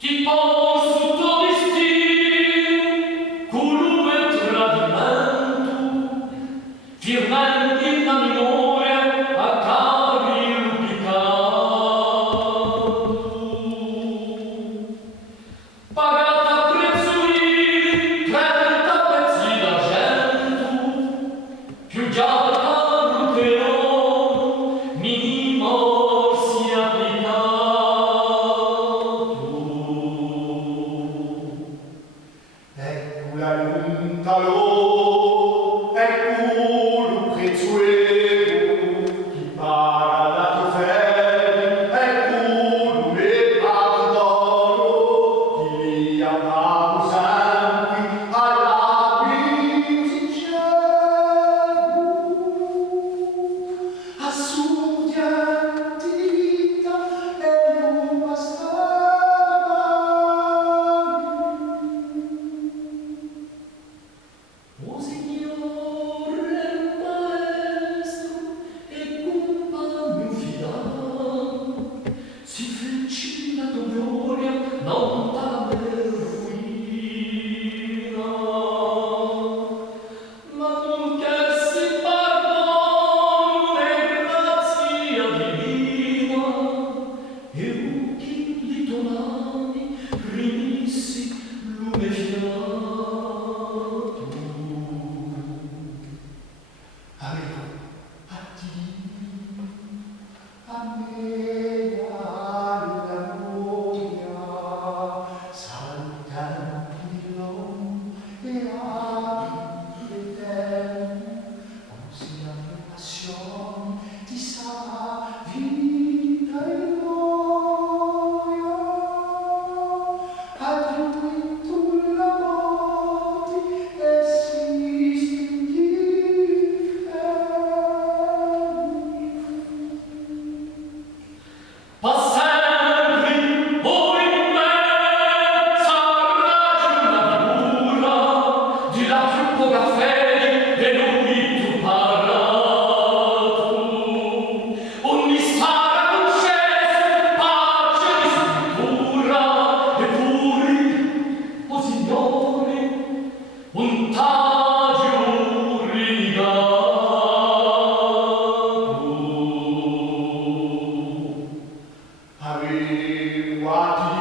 Chi pos tutto destin, culume tradimento, firmando in la memoria a cari piccato. Pagata a prezzo di 30 pezzi d'argento, più già Talò, ecco lo prezzuego, chi paga la tofel, ecco lo me perdono, chi li amato santi alla musicella, a studiantita e non bastava. O Signore Maestro e compagno fidato, si feci la tua gloria lontana e ruina. Ma tu chiesti perdono e grazia divina, e occhi di tuoi mani rimissi lume fiato. Amico, a ti, a me, alla gloria, saltando e anche te, così la mia passione ti sarà vita e gloria. A lui tu la morti e si spinghi. Sempre, o immensa ragionatura di la più poca fede e non di tu parato. Ogni sara concesso pace di scultura e puri, o Signore, un taggio rigato. Avevo a